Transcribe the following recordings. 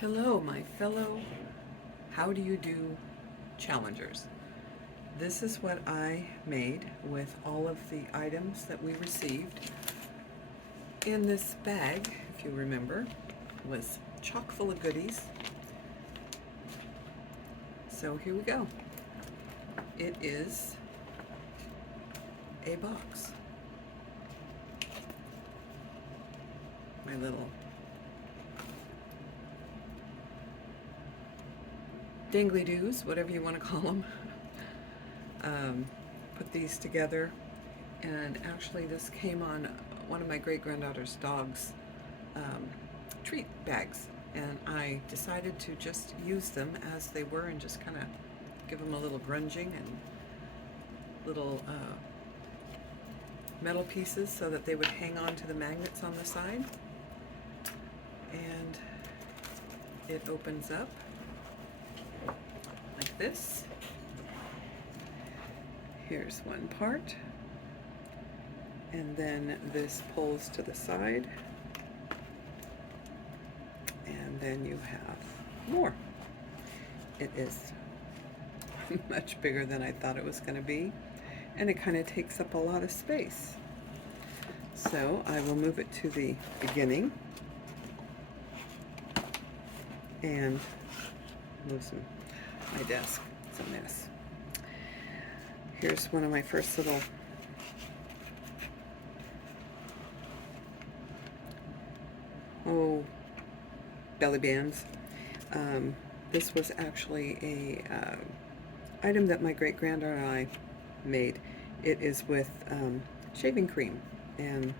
Hello, my fellow How Do You Do challengers. This is what I made with all of the items that we received. In this bag, if you remember, was chock full of goodies. So here we go. It is a box. My little dangly doos, whatever you want to call them. Put these together, and actually this came on one of my great-granddaughter's dogs treat bags, and I decided to just use them as they were and just kind of give them a little grunging and little metal pieces so that they would hang on to the magnets on the side. And it opens up like this. Here's one part, and then this pulls to the side, and then you have more. It is much bigger than I thought it was going to be, and it kind of takes up a lot of space. So I will move it to the beginning and move my desk. It's a mess. Here's one of my first little belly bands. This was actually a item that my great-granddaughter and I made. It is with shaving cream and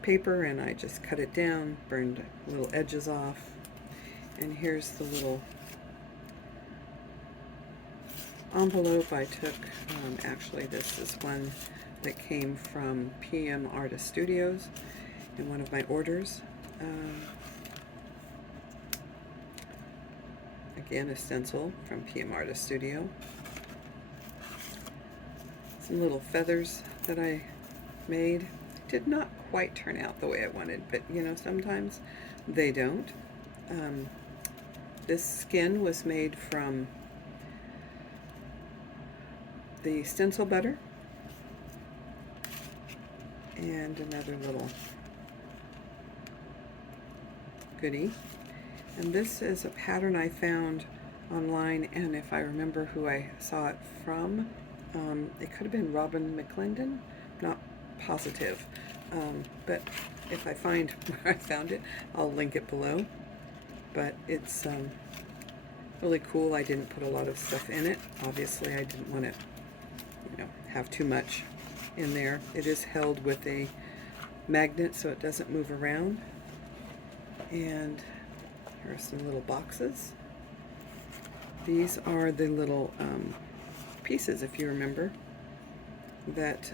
paper, and I just cut it down, burned little edges off, and here's the little envelope I took. Actually, this is one that came from PM Artist Studios in one of my orders. Again, a stencil from PM Artist Studio. Some little feathers that I made. Did not quite turn out the way I wanted, but you know, sometimes they don't. This skin was made from the stencil butter, and another little goodie. And this is a pattern I found online, and if I remember who I saw it from, it could have been Robin McClendon, not positive, but if I find where I found it, I'll link it below. But it's really cool. I didn't put a lot of stuff in it. Obviously, I didn't want to, have too much in there. It is held with a magnet so it doesn't move around. And here are some little boxes. These are the little pieces, if you remember, that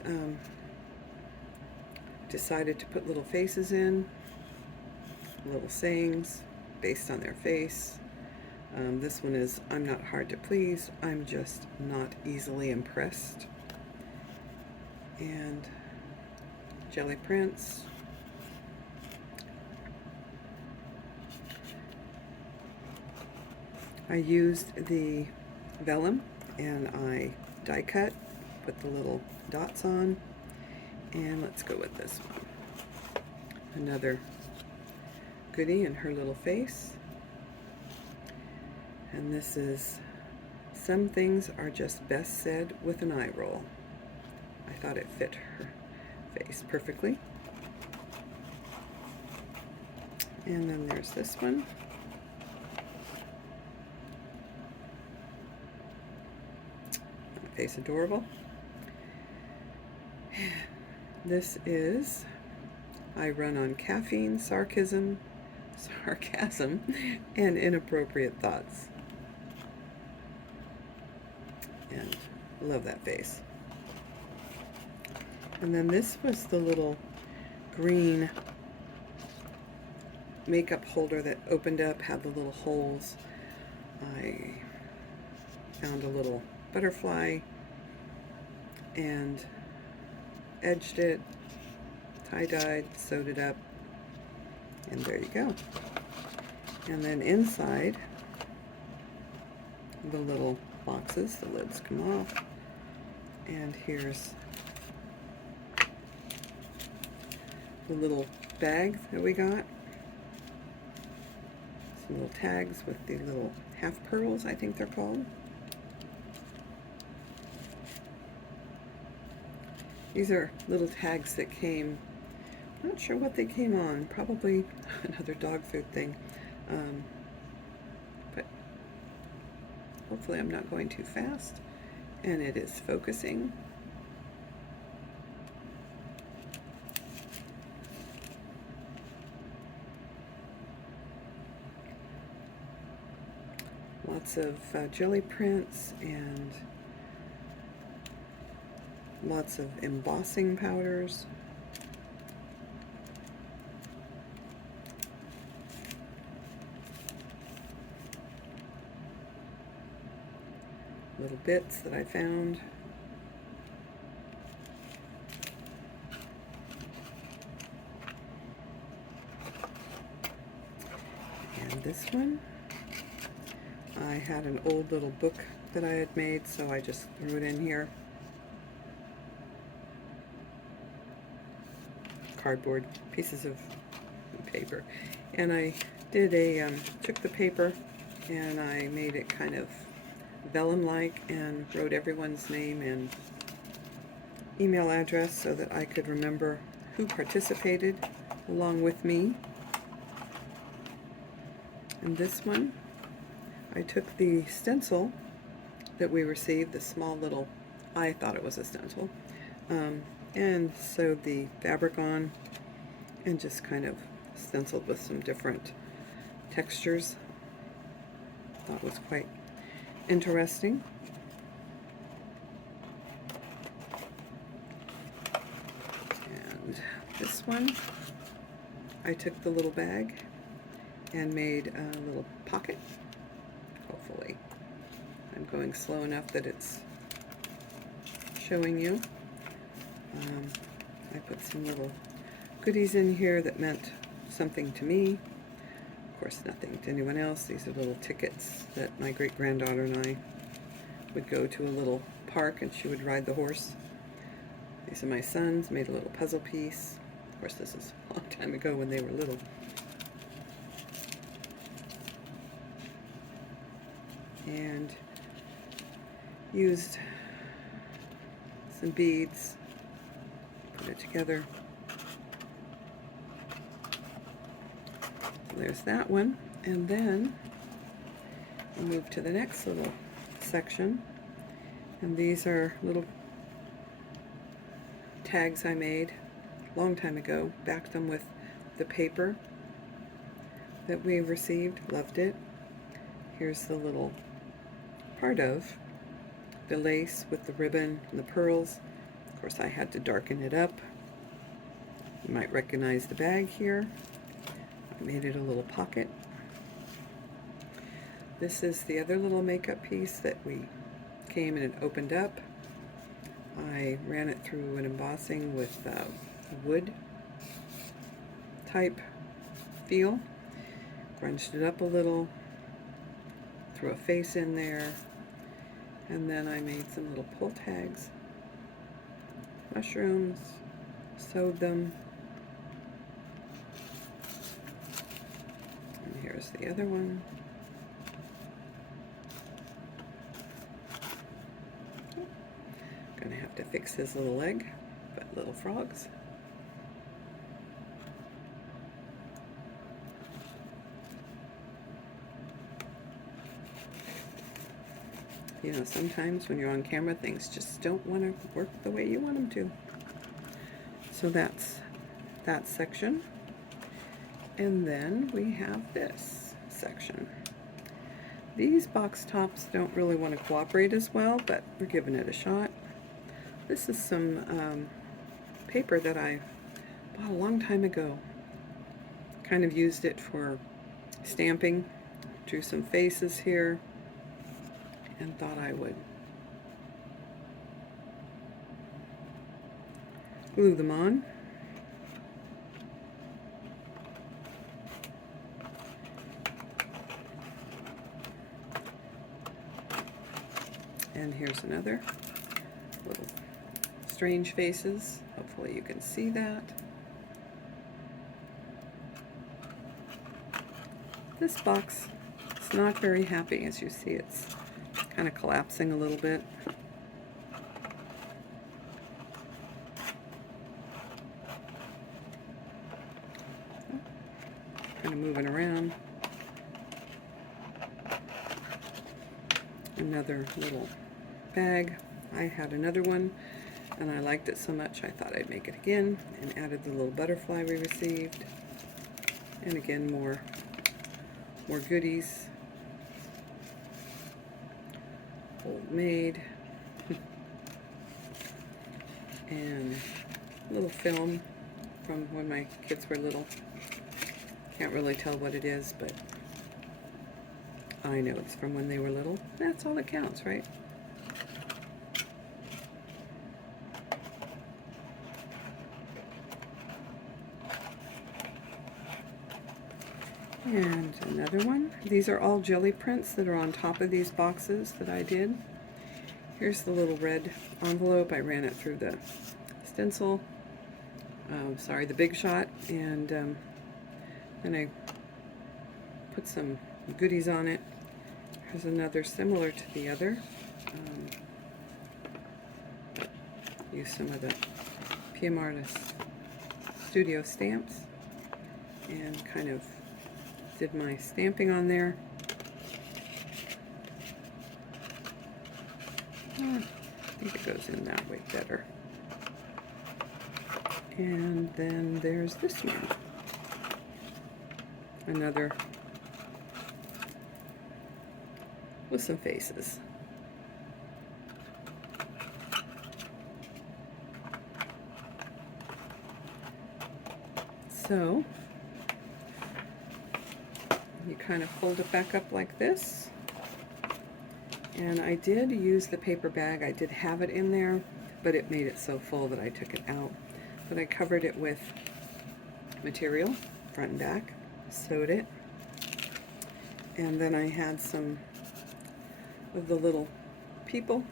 decided to put little faces in, little sayings based on their face. This one is, I'm not hard to please, I'm just not easily impressed. And jelly prints. I used the vellum and I die cut, put the little dots on, and let's go with this one. Another goodie in her little face. And this is, some things are just best said with an eye roll. I thought it fit her face perfectly. And then there's this one. Face adorable. This is, I run on caffeine, sarcasm, and inappropriate thoughts. And love that face. And then this was the little green makeup holder that opened up, had the little holes. I found a little butterfly and edged it, tie-dyed, sewed it up, and there you go. And then inside the little boxes, the lids come off, and here's the little bag that we got. Some little tags with the little half pearls, I think they're called. These are little tags that came, I'm not sure what they came on, probably another dog food thing. But hopefully I'm not going too fast, and it is focusing. Lots of jelly prints and lots of embossing powders. Little bits that I found. And this one, I had an old little book that I had made, so I just threw it in here. Cardboard pieces of paper. And I did took the paper and I made it kind of vellum-like and wrote everyone's name and email address so that I could remember who participated along with me. And this one, I took the stencil that we received, the small little, I thought it was a stencil, and sewed the fabric on and just kind of stenciled with some different textures. Thought was quite interesting. And this one, I took the little bag and made a little pocket. Hopefully I'm going slow enough that it's showing you. I put some little goodies in here that meant something to me. Of course, nothing to anyone else. These are little tickets that my great-granddaughter and I would go to a little park and she would ride the horse. These are my sons, made a little puzzle piece. Of course, this is a long time ago when they were little. And used some beads, put it together. So there's that one, and then we'll move to the next little section, and these are little tags I made a long time ago, backed them with the paper that we received, loved it. Here's the little part of the lace with the ribbon and the pearls. Of course, I had to darken it up. You might recognize the bag here. I made it a little pocket. This is the other little makeup piece that we came and it opened up. I ran it through an embossing with wood type feel, grunged it up a little, threw a face in there, and then I made some little pull tags, mushrooms, sewed them, and here's the other one. Gonna have to fix his little leg, but little frogs. You know, sometimes when you're on camera, things just don't want to work the way you want them to. So that's that section. And then we have this section. These box tops don't really want to cooperate as well, but we're giving it a shot. This is some paper that I bought a long time ago. Kind of used it for stamping. Drew some faces here and thought I would glue them on. And here's another. Little strange faces. Hopefully you can see that. This box is not very happy. As you see, it's kind of collapsing a little bit. Kind of moving around. Another little bag. I had another one and I liked it so much I thought I'd make it again, and added the little butterfly we received. And again, more goodies. Old Maid. And little film from when my kids were little. Can't really tell what it is, but I know it's from when they were little. That's all that counts, right? And another one. These are all jelly prints that are on top of these boxes that I did. Here's the little red envelope. I ran it through the stencil, the Big Shot, and then I put some goodies on it. Here's another similar to the other. Use some of the PM Artist Studio stamps and kind of did my stamping on there. I think it goes in that way better. And then there's this one. Another with some faces. So you kind of fold it back up like this. And I did use the paper bag. I did have it in there, but it made it so full that I took it out. But I covered it with material, front and back, sewed it, and then I had some of the little people.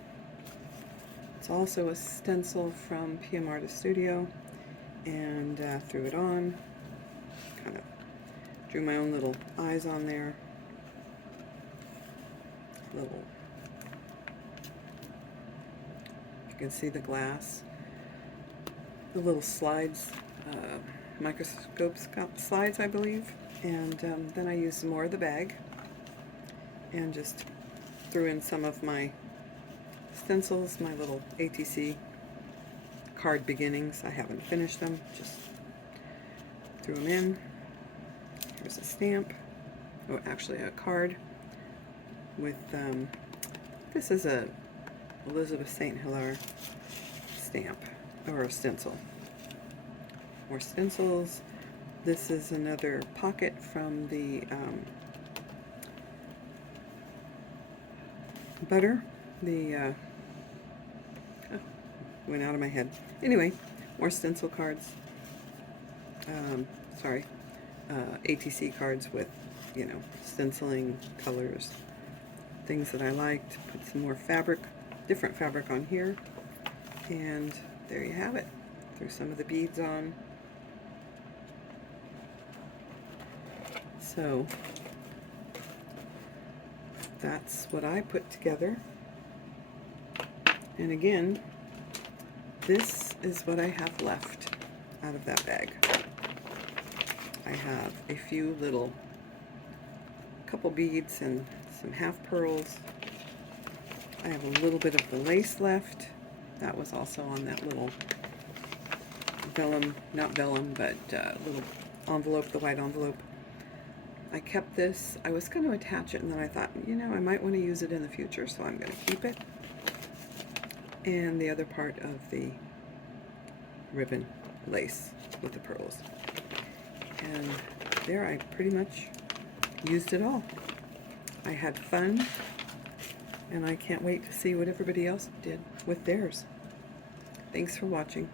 It's also a stencil from PM Artist Studio, and threw it on, kind of drew my own little eyes on there, little, you can see the glass, the little slides, microscope slides, I believe, and then I used more of the bag and just threw in some of my stencils, my little ATC card beginnings. I haven't finished them, just threw them in. Here's a stamp, or actually a card with, this is a Elizabeth St. Hilaire stamp, or a stencil. More stencils. This is another pocket from the butter. The went out of my head. Anyway, more stencil cards. ATC cards with, you know, stenciling, colors, things that I liked. Put some more fabric, different fabric on here, and there you have it. Threw some of the beads on. So that's what I put together. And again, this is what I have left out of that bag. I have a few little, couple beads and some half pearls. I have a little bit of the lace left. That was also on that little vellum, not vellum, but little envelope, the white envelope. I kept this. I was going to attach it, and then I thought, you know, I might want to use it in the future, so I'm going to keep it. And the other part of the ribbon lace with the pearls. And there, I pretty much used it all. I had fun, and I can't wait to see what everybody else did with theirs. Thanks for watching.